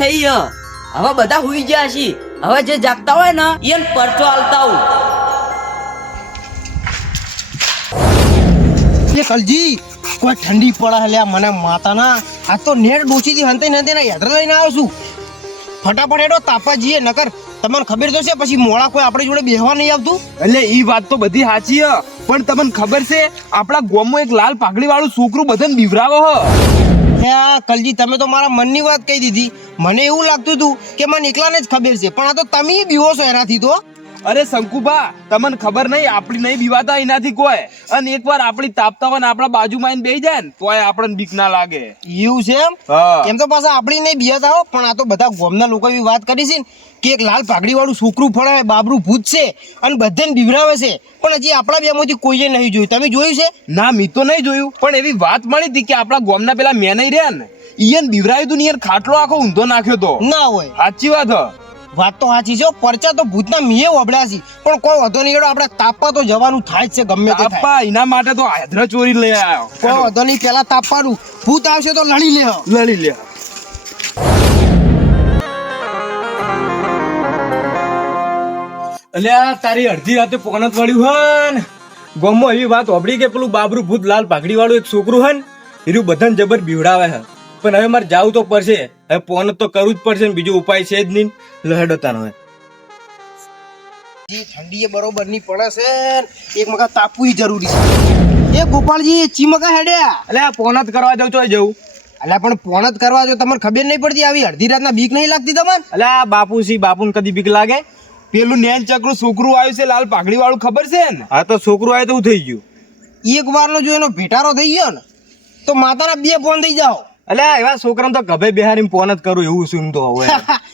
થઈ હવે બધા હુઈ ગયા છી. હવે જે જાગતા હોય ને એને પરચો આલતા હું. એ કલજી કોઈ ઠંડી પડે લ્યા મને માતાના. આ તો નેટ ડોસી થી હંતે નંતે ના યાદ લઈને આવ્યો છું. ફટાફટ એડો તાપા જઈએ નકર તમને ખબર તો છે પછી મોડા કોઈ આપણી જોડે બેહવા નહીં આવતું? એટલે ઈ વાત તો બધી સાચી હ. પણ તમને ખબર છે આપણા ગોમમાં એક લાલ પાઘડી વાળું છોકરું બધાને બિવરાવો હ. હે કલજી તમે તો મારા મનની વાત કહી દીધી. મને એવું લાગતું હતું કે મને એકલાને જ ખબર છે પણ આ તો તમે બીવો છો એનાથી તો. અરે શંકુભા તમને ખબર નહીં આપણી નહીં બીવાતા એનાથી કોઈ. અને એકવાર આપણી તાપતા હોય ને આપણા બાજુમાં આવીને બેહી જાય ને તોય આપણને બીક ના લાગે. એવું છે એમ? એમ તો પાછા આપણી નહીં બિયાતા હો પણ આ તો બધા ગોમના લોકો એવી વાત કરી છે ને કે એક લાલ પાઘડી વાળું છોકરું ફળાય બાબરું ભૂત છે અને બધાને બીવરાવે છે. પણ હજી આપણા બેમાંથી કોઈએ નહીં જોયું. તમે જોયું છે? ના મી તો નહીં જોયું. પણ એવી વાત મળી હતી કે આપણા ગોમના પેલા મેં નહીં રહ્યા ને. ઈયન બીવરાયું તું ને ખાટલો આખો ઊંધો નાખ્યો તો. ના હોય. સાચી વાત હ. વાત તો સાચી છે પરચા તો ભૂતના મીએ વબડ્યા છે. પણ કોઈ વધો નહીં આપણે તાપવા તો જવાનું થાય જ છે ગમે તે થાય. એના માટે તો હાજરા ચોરી લઈ આવ્યો કોઈ વધો નહીં પેલા તાપવાનું. ભૂત આવશે તો લડી લે. લડી લે. અલ્યા તારી અડધી રાતે પોનત વાળ્યું હન. ગોમમાં એવી વાત હોબળી કે પેલું બાબરું ભૂત લાલ પાઘડી વાળું એક છોકરું હન એનું બધાને જબર બીવડાવે હે. પણ હવે મારે જવું તો પડશે. હવે પોનત તો કરવું જ પડશે ને બીજો ઉપાય છે જ નહીં. લહેડો તારો ઠંડી બરોબરની પડે છે એક મકા તાપવું જરૂરી છે. એ ગોપાલજી ચીમકા હેડ્યા? અલ્યા પોનત કરવા જાઉં તો જવું અલ્યા પણ પોણત કરવા જો તમને ખબર નહીં પડતી આવી અડધી રાતના બીક નહીં લાગતી તમને? આ બાપુ સી બાપુને કદી બીક લાગે? પેલું નેન ચક્રુ છોકરું આવ્યું છે લાલ પાઘડી વાળું ખબર છે ને? હા તો છોકરું આવે તો થઈ ગયું. એક વારનો જો એનો ભેટારો થઈ ગયો ને તો માતાના બે ફોન થઈ જાઓ. અલ્યા એવા છોકરા તો ગભે બિહારી જ કરું એવું શું તો હવે.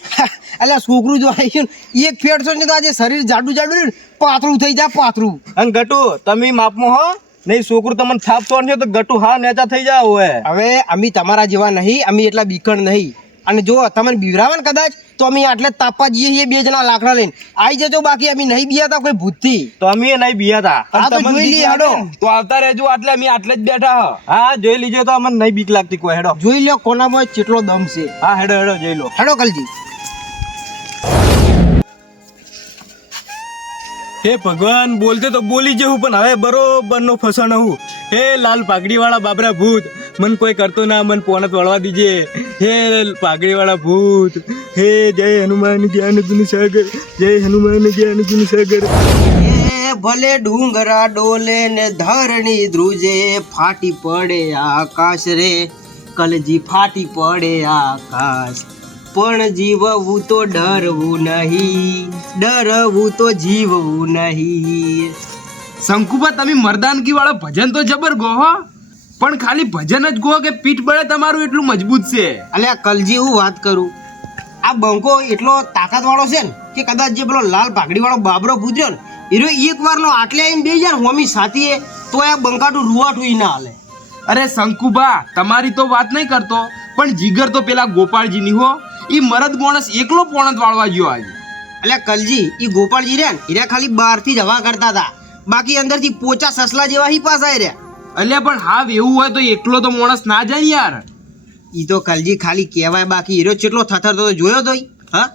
અલ્યા છોકરું જો આવી ગયું એક ફેરશો ને તો આજે શરીર જાડું જાડું રહ્યું પાતળું થઈ જાય પાતળું. અને ગટુ તમે માપમાં હો નહીં છોકરું તમને થાપ તોડશે તો ગટુ હા નેચા થઈ જાવ હવે. હવે અમે તમારા જેવા નહીં અમે એટલા બીકણ નહીં. અને જો તમને બીવરાવે કદાચ તો અમે આટલે તાપવા જઈએ છીએ બે જણા લાકડા લઈને. આવી જજો બાકી અમે નહીં બિયાતા કોઈ ભૂતથી. તો અમે નહીં બિયાતા. તો જોઈ લઈએ હેડો. તો આવતા રહેજો આટલે અમે આટલે જ બેઠા હા. જોઈ લીજો તો અમને નહીં બીક લાગતી કોઈ હેડો. જોઈ લો કોનામાં કેટલો દમ છે. હા હેડો હેડો જોઈ લો. હેડો કલજી. હે ભગવાન બોલતે તો બોલી જવું પણ હવે બરોબર નો ફસણ હું. હે લાલ પાઘડી વાળા બાબરા ભૂત મન કોઈ કરતો ના મન પોણત વળવા દીજે. હે પાઘડી વાળા ભૂત હે જય હનુમાન જ્ઞાન ગુણ સાગર જય હનુમાન જ્ઞાન ગુણ સાગર. એ ભલે ડુંગરા ડોલે ને ધરણી ધ્રુજે ફાટી પડે આકાશ રે. કલજી ફાટી પડે આકાશ પણ જીવવું તો ડરવું નહીં. ડરવું તો જીવવું નહીં. શંકુભા તમે મરદાનગી વાળો ભજન તો જબર ગો હો પણ ખાલી ભજન જ ગો કે પીઠ બળે તમારું એટલું મજબૂત છે? અલ્યા કલજી હું વાત કરું. આ બંકો એટલો તાકાત વાળો છે ને કે કદાચ જે પેલો લાલ પાઘડી વાળો બાબરો પૂજ્યો ને એરો એક વારનો આટલે આવીને બે જાય ને હોમી સાથીએ તો આ બંકાટું રૂવાટું ના હાલે. અરે શંકુભા તમારી તો વાત નહીં કરતો પણ જીગર તો પેલા ગોપાળજીની હો. એ મરદ માણસ એકલો પોણત વાળવા ગયો આજે. એટલે કલજી એ ગોપાળજી રહ્યા ને એરા ખાલી બહારથી જ હવા કરતા હતા. બાકી અંદરથી પોચા સસલા જેવા હી પાસ આઈ રહ્યા અલ્યા પણ હાવ એવું હોય તો એકલો તો માણસ ના જાય યાર. ઈ તો કલજી ખાલી કહેવાય બાકી હીરો ચેટલો થથરતો તો જોયો તો હા?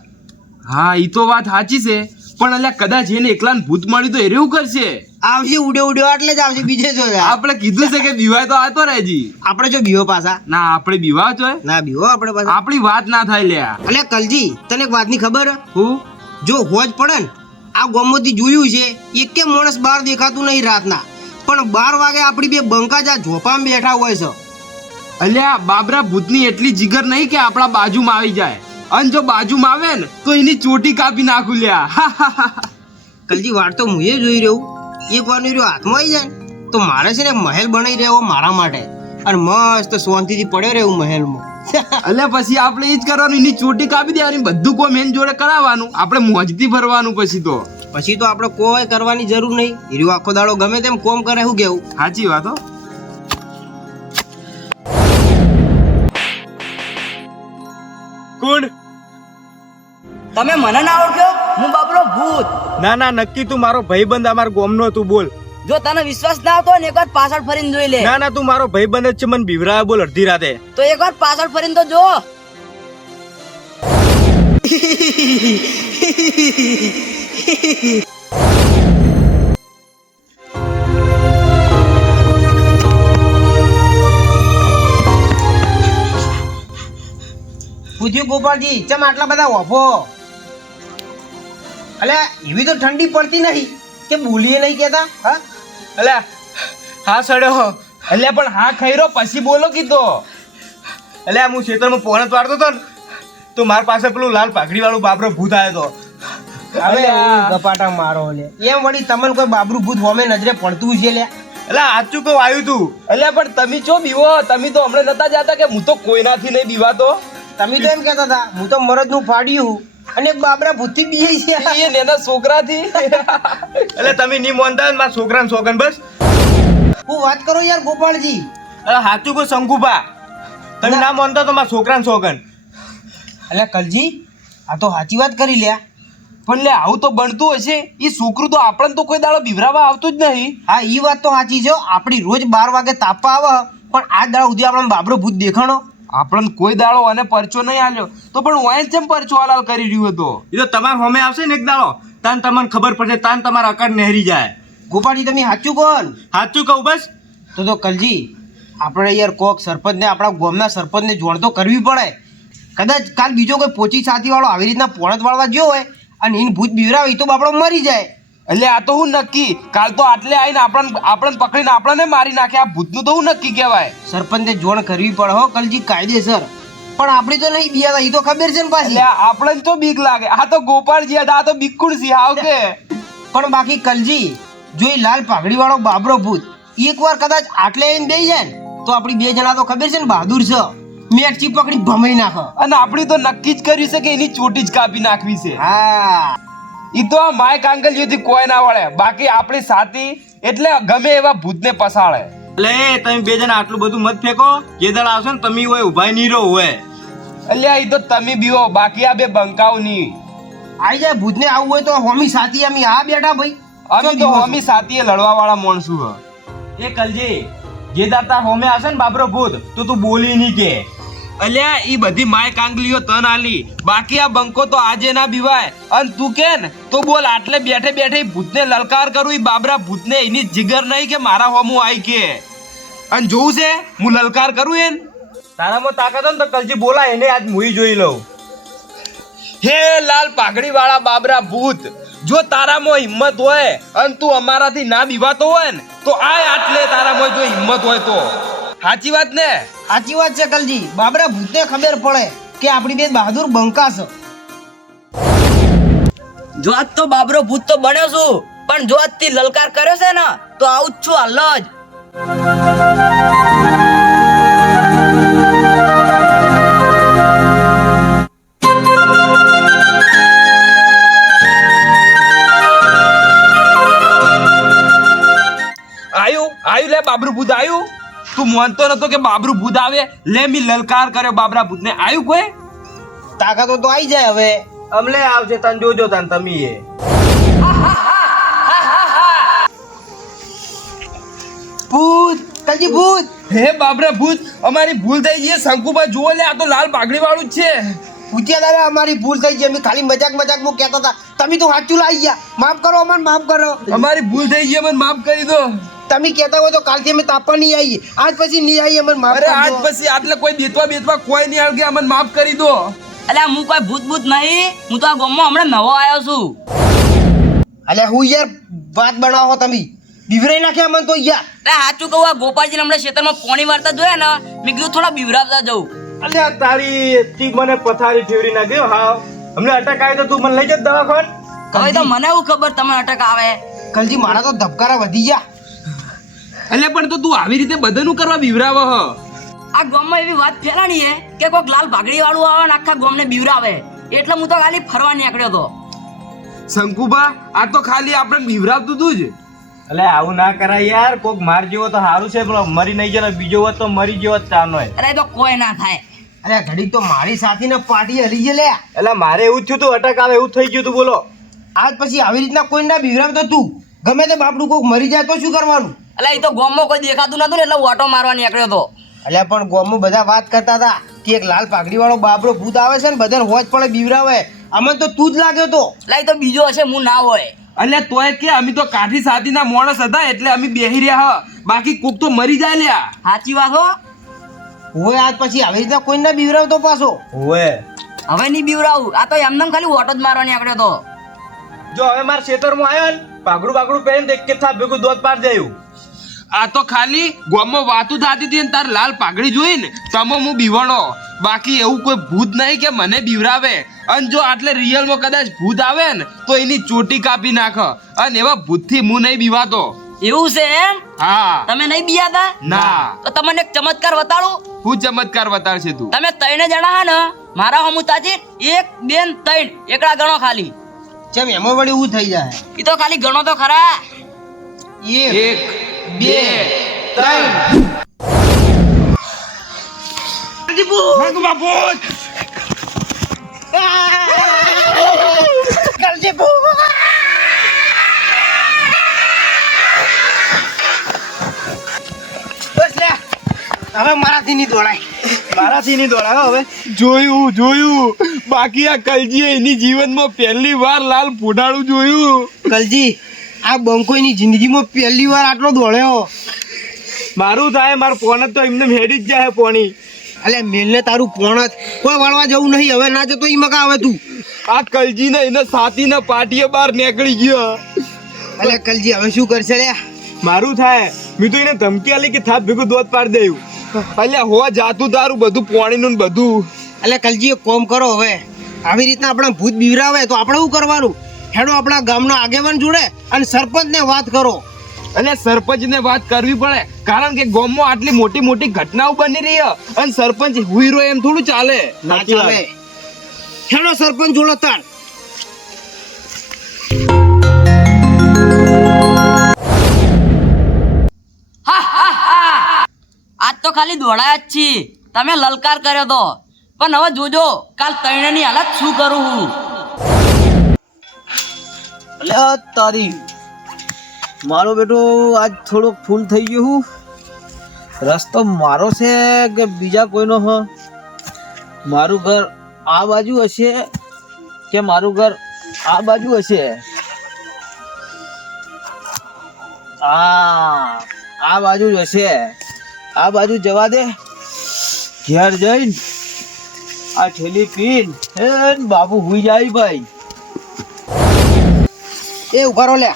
હા ઈ તો વાત સાચી છે. પણ અલ્યા કદાચ એને એકલાને ભૂત મળ્યું તો એ રેવું કરશે? આવશે ઉડ્યો ઉડ્યો એટલે જ આવશે બીજે જો આપણે કીધું છે કે બીવાય તો આતો રહેજી આપણે જો બીવો પાછા. ના આપણે બીવા છો ના બીવો આપણે પાછા. આપણી વાત ના થાય લ્યા. એટલે કલજી તને એક વાતની ખબર? હું? જો હોજ પડે ને આ ગોમતી જોયું છે એક કે માણસ બહાર દેખાતું નહીં રાતના. પણ બાર વાગે આપણી બે બંકા જ ઝોપામાં બેઠા હોય છે. અલ્યા બાબરા ભૂતની એટલી જીગર નહીં કે આપણા બાજુમાં આવી જાય. અને જો બાજુમાં આવે ને તો એની ચોટી કાપી નાખું લ્યા. કલજી વાર તો હું એ જોઈ રહ્યું. એક વાર રહ્યો હાથમાં આવી જાય તો મારે છે ને મહેલ બનાવી રહ્યો મારા માટે. અને મસ્ત શાંતિથી પડ્યો રહ્યું મહેલમાં. અલ્યા પછી આપણે એ જ કરવાનું એની ચોટી કાપી દેવાની બધું કોઈ મેન જોડે કરાવવાનું. આપણે મોજથી ભરવાનું પછી તો. પછી તો આપણે કોઈ કરવાની જરૂર નહીં. હીરો આખો દાડો ગમે તેમ કોમ કરે શું કેવું? સાચી વાત હો. તમે મને ના ઓળખ્યો હું બાબલો ભૂત. ના ના નક્કી તું મારો ભાઈબંધ અમાર ગોમનો તું બોલ. જો તને વિશ્વાસ ના આવતો ને એકવાર પાછળ ફરીને જોઈ લે. ના ના તું મારો ભાઈબંધ જ છે મને બીવરાયો બોલ અડધી રાતે. તો એકવાર પાછળ ફરીને તો જો. પૂછ્યું ગોપાલજી ચમ આટલા બધા ઓફો અલે એવી તો ઠંડી પડતી નહીં કે બોલીએ નહીં કેતા હા? અલ્યા હા સડ્યો એટલે પણ હા ખૈરો પછી બોલો કીધો. એટલે હું ખેતરમાં પોણત વાળતો હતો ને તો મારી પાસે પેલું લાલ પાઘડી વાળું બાબરો ભૂત આવ્યો હતો હવે. ગપાટા મારો લે એમ વળી તમને કોઈ બાબરું ભૂત હોમે નજરે પડતું છે લે એટલે આચું કહું આવ્યું તું? એટલે પણ તમે ચો બીવો તમે તો હમણાં નતા જાતા કે હું તો કોઈનાથી નહીં બીવાતો? તમે તો એમ કહેતા હતા હું તો મરદનું ફાડ્યું. અને બાબરા ભૂતથી બી છે. એ નેના છોકરાથી. એટલે તમે નહીં મોંદા ને મારા છોકરાને સોગન બસ. હું વાત કરો યાર ગોપાલજી અરે સાચું કો શંકુભા. તમે ના. માનતા તો મારા છોકરા સોગન અલ્યા કલજી આ તો સાચી વાત કરી લ્યા. પણ લે આવું તો બનતું હશે. એ છોકરું તો આપણને તો કોઈ દાડો બીવરાવા આવતું જ નહીં. હા એ વાત તો સાચી છે. આપણી રોજ બાર વાગે તાપવા આવે પણ આ દાડા સુધી આપણને બાબરો ભૂત દેખાણો. આપણને કોઈ દાડો અને પરચો નહીં આલ્યો. તો પણ વાય જેમ પરચો હાલાલ કરી રહ્યું હતો એ તો તમાર હમે આવશે ને એક દાડો. તાન તમને ખબર પડશે તાન તમારા અકડ નહેરી જાય. ગોપાલજી તમે સાચું કોણ સાચું કહું બસ. તો તો કલજી આપણે યાર કોક સરપંચને આપણા ગામના સરપંચને જોડ તો કરવી પડે. કદાચ કાલ બીજો કોઈ પોચી સાથી વાળો આવી રીતના પોણત વાળવા ગયો હોય અને એને ભૂત બીવરાવે તો બાપડો મરી જાય. એટલે આ તો હું નક્કી કાલ તો આટલે આવીને આપણને આપણને પકડીને આપણને મારી નાખે આ ભૂતનું તો હું નક્કી કહેવાય. સરપંચે જોણ કરવી પડે હો કલજી કાયદેસર. પણ આપણી તો નહીં બીયા એ તો ખબર છે ને પાછી. આપણને તો બીક લાગે. આ તો ગોપાળજી આ તો બિકુળ સિંહ આવ કે. પણ બાકી કલજી જો એ લાલ પાઘડી વાળો બાબરો ભૂત એકવાર કદાચ આટલે આવીને બેસી જાય ને તો આપણી બે જણા તો ખબર છે ને બહાદુર છે. મેટચી પકડી ભમાઈ નાખો. અને આપણી તો નક્કી જ કર્યું છે કે એની ચોટી જ કાપી નાખવી છે. હા. ઈ તો આ માય જેથી કોઈ ના વળે. બાકી આપણી સાથી એટલે ગમે એવા ભૂતને પસાડે. એટલે તમે બે જણા આટલું બધું મત ફેંકો. જે દાડ આવશે ને તમે હોય ઊભા નહીં રહો હોય. અલ્યા એ તો તમે બીઓ બાકી આ બે બંકાવ નહીં. આઈ જાય ભૂતને આવું હોય તો હોમી સાથી અમે આ બેઠા ભાઈ. અમે તો હોમી હમી સાથીએ લડવા વાળા માણસું એ કલજી જે દાતા હોમે આવશે ને બાબરો ભૂત તો તું બોલી નહીં કે. અલ્યા, ઈ બધી માય કાંગલીઓ તન આલી. બાકી આ બંકો તો આજે ના બીવાય. અન તું કે ને તો બોલ, આટલે બેઠે બેઠે ભૂતને લલકાર કરું, ઈ બાબરા ભૂતને એની જીગર નહીં કે મારા હોમું આઈ કે. અન જોવું છે? હું લલકાર કરું એન? તારામાં તાકાત ને તો કલજી બોલા એને આજ મુઈ જોઈ લઉં. હે લાલ પાઘડી વાળા બાબરા ભૂત, જો તારામાં હિંમત હોય, અને તું અમારાથી ના બીવાતો હોય ને, તો આય આટલે તારામાં જો હિંમત હોય તો. સાચી વાત ને? સાચી વાત છે કલજી. બાબરા ભૂતને ખબર પડે કે આપણી બે બહાદુર બંકાશ જો આજ તો બાબરો ભૂત તો બન્યો છું. પણ જો આજથી લલકાર કર્યો છે ને તો આવું જ છું હાલ જ. આયુ આયુ લે બાબરું ભૂત આયુ. તું માનતો નતો કે બાબરું ભૂત આવે? લે મી લલકાર કર્યો બાબરા ભૂતને. આવ્યું કોઈ? તાકાતો તો આવી જાય હવે. અમલે આવશે તન જોજો તન તમે એ ભૂત કલજી ભૂત. હે બાબરા ભૂત અમારી ભૂલ થઈ ગઈ. શંકુભાઈ જુઓ લે આ તો લાલ પાઘડી વાળું જ છે. પૂછ્યા દાદા અમારી ભૂલ થઈ ગઈ. અમે ખાલી મજાક મજાક મુ કહેતા હતા. તમે તો સાચું લાવી ગયા. માફ કરો અમને માફ કરો. અમારી ભૂલ થઈ ગઈ મને માફ કરી દો. તમે કહેતા હોય તો કાલથી અમે તાપવા નહીં આવીએ. આજ પછી નહીં આવીએ અમને માફ અરે આજ પછી આટલે કોઈ દેતવા બેતવા કોઈ નહીં આવે કે અમને માફ કરી દો. અલ્યા હું કોઈ ભૂત ભૂત નહીં. હું તો આ ગામમાં હમણાં નવો આવ્યો છું. અલ્યા હું યાર વાત બનાવો તમે. બિવરાઈ નાખ્યા અમને તો યાર. અરે સાચું કહું આ ગોપાલજી હમણાં ખેતરમાં પોણી વારતા જોયા ને મેં કીધું થોડા બીવરાવતા જવું અલ્યા તારી તી મને પથારી ફેવરી નાખ્યો હા. હમણાં અટક આવી તો તું મને લઈ જત દવાખાન. હવે તો મને એવું ખબર તમને અટક આવે? કલજી મારા તો ધબકારા વધી ગયા. એટલે પણ તો તું આવી રીતે બધાનું કરવા બીવરાવ હ. આ ગામમાં એવી વાત ફેલાણી હે કે કોઈક લાલ ભાગડી વાળું આવે ને આખા ગામને બીવરાવે. એટલે હું તો ખાલી ફરવા નીકળ્યો હતો શંકુભા આ તો ખાલી આપણે બીવરાવતું તું જ. એટલે આવું ના કરાય યાર. કોક માર જેવો તો સારું છે પેલો મરી નહીં જાય બીજો હોત તો મરી જેવો જ ચાનો હોય. અરે તો કોઈ ના થાય. અરે ઘડી તો મારી સાથીને પાટી હલી ગઈ લે. એટલે મારે એવું થયું તું અટક આવે એવું થઈ ગયું તું બોલો. આજ પછી આવી રીતના કોઈ ના બીવરાવતો તું. ગમે તે બાપડું કોક મરી જાય તો શું કરવાનું? એટલે એ તો ગોમમાં કોઈ દેખાતું નતું ને એટલે ઓટો મારવા નીકળ્યો હતો એટલે પણ ગોમમાં બધા વાત કરતા હતા કે એક લાલ પાઘડી વાળો બાબરો ભૂત આવે છે ને બધાને હોજ પડે બીવરાવે. અમને તો તું જ લાગ્યો તો. લાઈ તો બીજો હશે હું ના હોય. અલ્યા તોય કે અમે તો કાઠી સાધીના માણસ હતા એટલે અમે બેહી રહ્યા હ. બાકી કોક તો મરી જાય લ્યા. સાચી વાત હો. હોય આજ પછી આવી રીતના કોઈ ના બીવરાવતો પાછો? હોય. હવે નહીં બીવરાવું. આ તો એમને ખાલી ઓટો જ મારવાની આકડ્યો તો. જો હવે મારા ખેતરમાં આવ્યો ને પાઘડું બાગડું પહેરીને એક કે થા ભેગું દોધ પાર દેવું આ તો ખાલી ગોમમાં વાતું થતી હતી ને તાર લાલ પાઘડી જોઈ ને તમો હું બીવણો. બાકી એવું કોઈ ભૂત નહીં કે મને બીવરાવે અને જો આટલે રિયલમાં કદાચ ભૂત આવે ને તો એની ચોટી કાપી નાખ. અને એવા ભૂતથી હું નહીં બીવાતો. એવું છે એમ? હા. તમે નહીં બીયાતા? ના. તો તમને એક ચમત્કાર બતાડું. હું ચમત્કાર બતાડશે તું. તમે ત્રણે જણા હા ને મારા હમુ તાજી એક બેન ત્રણ એકડા ગણો ખાલી. ચમ એમાં વળી એવું થઈ જાય એ તો ખાલી ગણો તો ખરા. એક. બે ત્રણ. હવે મારાથી નહીં દોડાય. મારાથી નહીં દોડાયો હવે. જોયું જોયું. બાકી આ કલજી એની જીવનમાં પહેલી વાર લાલ ફોટાડું જોયું. કલજી આ બંકોઈની જિંદગીમાં પહેલી વાર આટલો દોડ્યો. મારું થાય મારું પોણત તો એમને હેડી જ જાય પોણી અલે મેલને તારું પોણત કોઈ વળવા જવું નહીં હવે ના જતો ઈ મકા હવે તું. આ કલજીને એને સાતીને પાટીએ બહાર નીકળી ગયો. અલે કલજી હવે શું કરશે લે? મારું થાય મેં તો એને ધમકી આલી કે થાપ ભેગું દોત પાડી દેવું. અલ્યા હો જાતું તારું બધું પોણીનું ને બધું. અલે કલજી એક કોમ કરો હવે. આવી રીતના આપણા ભૂત બીવરાવે તો આપણે શું કરવાનું? હેડો આપણા ગામના આગેવાન જોડે અને સરપંચને વાત કરો. અને સરપંચને વાત કરવી પડે કારણ કે ગામમાં આટલી મોટી મોટી ઘટનાઓ બની રહી છે અને સરપંચ હુઈ એમ થોડું ચાલે. ના ચાલે. હેડો સરપંચ જોડે તાણ આજ તો ખાલી દોડાયા જ છીએ. તમે લલકાર કર્યો તો. પણ હવે જોજો કાલ ત્રણેની હાલત શું કરું હું? એટલે તારી. મારો બેટો આજ થોડોક ફૂલ થઈ ગયો હું. રસ્તો મારો છે કે બીજા કોઈનો, હ? મારું ઘર આ બાજુ હશે કે મારું ઘર આ બાજુ હશે? આ આ બાજુ જ હશે. આ બાજુ જવા દે. ઘેર જઈને આ ઠેલી પીન હે બાબુ હુઈ જાય ભાઈ. એ ઊભા રહો લે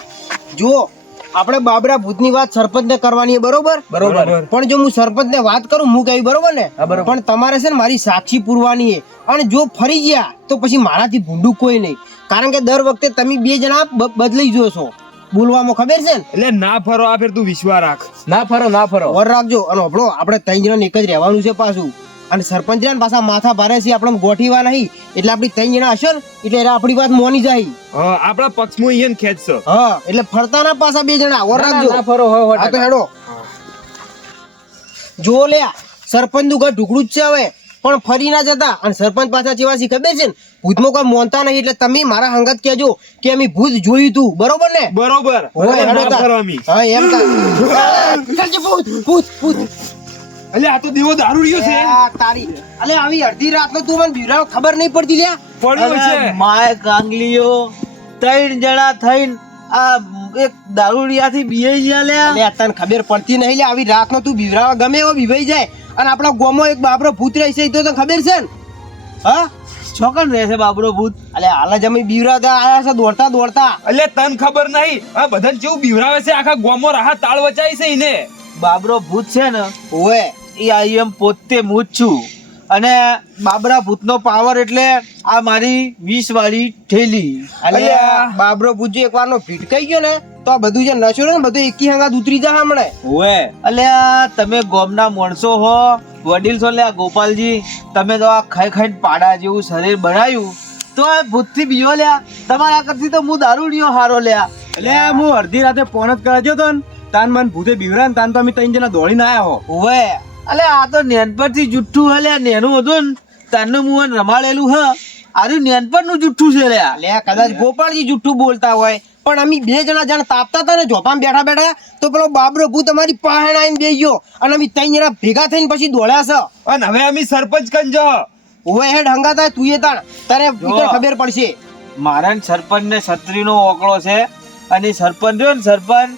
જુઓ આપણે બાબરા ભૂતની વાત સરપંચને કરવાની છે, બરોબર? બરોબર. પણ જો હું સરપંચને વાત કરું હું કહી બરોબર ને? પણ તમારે છે ને મારી સાક્ષી પૂરવાની છે. અને જો ફરી ગયા તો પછી મારાથી ભૂંડું કોઈ નહીં. કારણ કે દર વખતે તમે બે જણા બદલી બદલાઈ જો છો. બોલવામાં ખબર છે ને? એટલે ના ફરો આ ફેર તું વિશ્વાસ રાખ. ના ફરો ના ફરો. વર રાખજો. અને આપણો આપણે ત્રણ જણા એક જ રહેવાનું છે પાછું. અને સરપંચ રહ્યા પાછા માથા ભારે છે આપણે ગોઠીવા નહીં. એટલે આપણી ત્રણ જણા હશે ને એટલે એરા આપણી વાત મોની જાય. હા, આપણા પક્ષમાં અહીંયા ખેંચશો હા એટલે ફરતા ના પાછા બે જણા ઓર રાખજો. ના ફરો હો આ તો હેડો. જો લે સરપંચનું ઘર ઢુકડું જ છે હવે. પણ ફરી ના જતા. અને સરપંચ પાછા જેવા છે ખબર છે ને? ભૂતમાં કોઈ મોનતા નહીં એટલે તમે મારા હંગત કહેજો કે અમે ભૂત જોયું તું. બરોબર ને? બરોબર. હા એમ ભૂત ભૂત ભૂત. અલ્યા આ તો દેવો દારૂ રહ્યો છે. આ તારી. અલે આવી અડધી રાત નો તું મને બીવરાવ ખબર નહીં પડતી લ્યા. પડ્યો છે. માય કાંગલીઓ ત્રણ જણા થઈને આ એક દારૂડિયાથી બીએ ગયા લ્યા. અલે આ તને ખબર પડતી નહીં લે આવી રાત નો તું બીવરાવા ગમે એવો બીવાઈ જાય. અને આપણા ગોમો એક બાબરો ભૂત રહેશે છે એ તો તને ખબર છે ને? હા? છોકન રહેશે બાબરો ભૂત. અલે હાલ જ અમે બીવરાતા આયા છે દોડતા દોડતા. અલે તન ખબર નહીં આ બધાને જેવું બીવરાવે છે આખા ગોમો રાહ તાળ વચાઈ છે એને બાબરો ભૂત છે ને? ઓએ એ આઈ એમ પોતે હું જ છું. અને બાબરા ભૂતનો પાવર એટલે આ મારી વીસ વાળી ઠેલી અલ્યા. બાબરો ભૂત એક એકવાર નો ભીટકાઈ ગયો ને તો આ બધું જે નશો ને બધું એકી હંગાત ઉતરી જાય હમણે. ઓએ અલ્યા તમે ગોમના માણસો હો વડીલ છો લ્યા ગોપાલજી તમે તો આ ખાઈ ખાઈને પાડા જેવું શરીર બનાવ્યું તો આ ભૂતથી બીજો લ્યા તમારા કરતી તો હું દારૂ નિયો હારો લ્યા. એટલે હું અડધી રાતે ફોન જ કરાજો તો ને તાન મન ભૂતે બીવરા તાન તો અમે ત્રણ જણા દોડીને આવ્યા હો. ઓવે. અલે આ તો નેનપણથી જુઠ્ઠું હલ્યા નેનું હતું ને. તારનું મું રમાડેલું હ. આર્યું નેનપણનું જુઠ્ઠું છે લ્યા અલે કદાચ ગોપાળજી જુઠ્ઠું બોલતા હોય પણ અમે બે જણા જાણ તાપતા હતા ને જોપામાં બેઠા બેઠા તો પેલો બાબરો ભૂ તમારી પાસે આવીને બે ગયો અને અમે ત્રણ જણા ભેગા થઈને પછી દોડ્યા છે. અને હવે અમે સરપંચ કંજ ઓવે હેડ હંગાતા તું એ તાણ. તારે ખબર પડશે. મારા સરપંચ ને છત્રીનો ઓકળો છે અને સરપંચ રહ્યો ને સરપંચ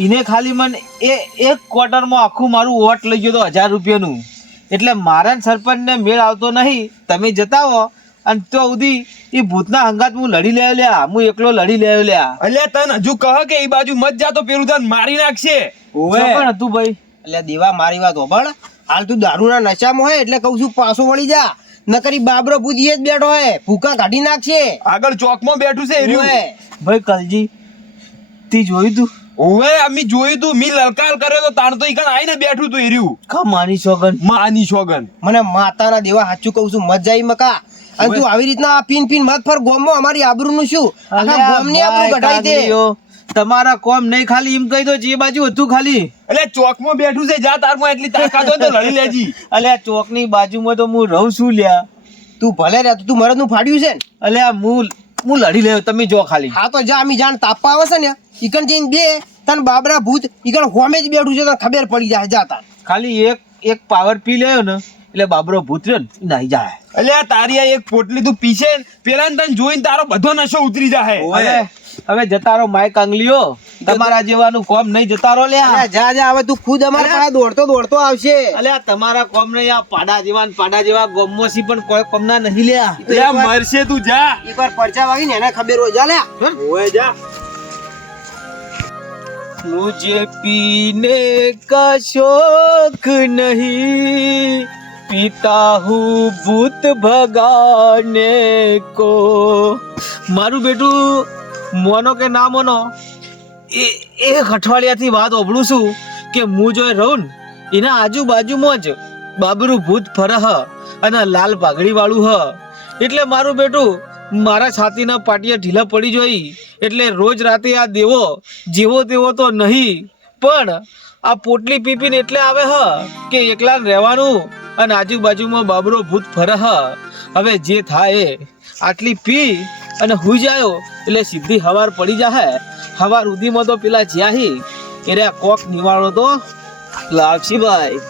એને ખાલી મને એ એક ક્વાર્ટરમાં આખું મારું વોટ લઈ ગયો હતો હજાર રૂપિયાનું. એટલે મારા સરપંચને મેળ આવતો નહીં તમે જતા હો. અને તો સુધી એ ભૂતના હંગાત હું લડી લેયો લ્યા હું એકલો લડી લેયો લ્યા. અલ્યા તન હજુ કહ કે એ બાજુ મત જા તો પેલું તન મારી નાખશે. ઓવે. પણ હતું ભાઈ. એટલે દેવા મારી વાત હોબળ હાલ તું દારૂના નશામાં હોય એટલે કહું છું પાછો વળી જા. નકરી બાબરો પૂજીએ જ બેઠો હોય ભૂકા કાઢી નાખશે. આગળ ચોકમાં બેઠું છે. ભાઈ કલજી તી જોયું તું? ઓવે અમે જોયું તું મી લલકાર કર્યો તો તાણ તો ઈકણ આઈને બેઠું તું એર્યું કા માની સોગન? માની સોગન. મને માતાના દેવા સાચું કહું છું મજા જાય મકા. અને તું આવી રીતના આ પીન પીન મત ફર ગોમો અમારી આબરૂનું શું? આખા ગોમની આબરૂ કઢાઈ દે તમારા કોમ નહીં ખાલી એમ કહી દો જે બાજુ હતું ખાલી. એટલે ચોકમાં બેઠું છે જા તારમાં એટલી તાકાત હોય તો લડી લેજી. અલ્યા ચોકની બાજુમાં તો હું રહું છું લ્યા. તું ભલે રે તું મરદનું ફાડ્યું છે ને. અલ્યા હું હું લડી લેવ તમે જો ખાલી. હા તો જા અમી જાણ તાપવા આવે છે ને. ઈકણ જઈને બે તન બાબરા ભૂત ઈકણ હોમે જ બેઠું છે તને ખબર પડી જાય જાતા ખાલી એક એક પાવર પી લેયો ને એટલે બાબરો ભૂત રહ્યો ને નાઈ જાય. એટલે તારી આ એક પોટલી તું પીશે ને પેલા તને જોઈને તારો બધો નશો ઉતરી જાય હવે જતારો માઈક આંગલીઓ. તમારા જેવાનું કોમ નહીં જતા રહો લ્યા. અલ્યા જા જા હવે તું ખુદ અમારા પાડા દોડતો દોડતો આવશે. અલ્યા તમારા કોમ નહીં આ પાડા જેવા પાડા જેવા ગોમોસી પણ કોઈ કોમના નહીં લે મરશે તું જા. એકવાર પરચા વાગી ને એને ખબર હોય જા લે ઓય જા. मुझे पीने का शौक नहीं पीता हूँ भूत भगाने को મારું બેટું મોનો કે ના મોનો એ એક અઠવાડિયાથી વાત ઓભળું છું કે હું જો રહું ને એના આજુબાજુમાં જ બાબરું ભૂત ફરે હ અને લાલ પાઘડી વાળું હ એટલે મારું બેટું મારા છાતીના પાટિયા ઢીલા પડી જોઈ. એટલે રોજ રાતે આ દેવો જેવો તેવો તો નહીં, પણ આ પોટલી પીપીને એટલે આવે હ, કે એકલા રહેવાનું અને આજુબાજુમાં બાબરો ભૂત ફરે હ હવે જે થાય આટલી પી અને હુઈ જાયો એટલે સીધી હવાર પડી જાહે. હવાર ઉધીમાં તો પેલા જ્યાહી એને કોક નિવાળો તો લાવશી ભાઈ.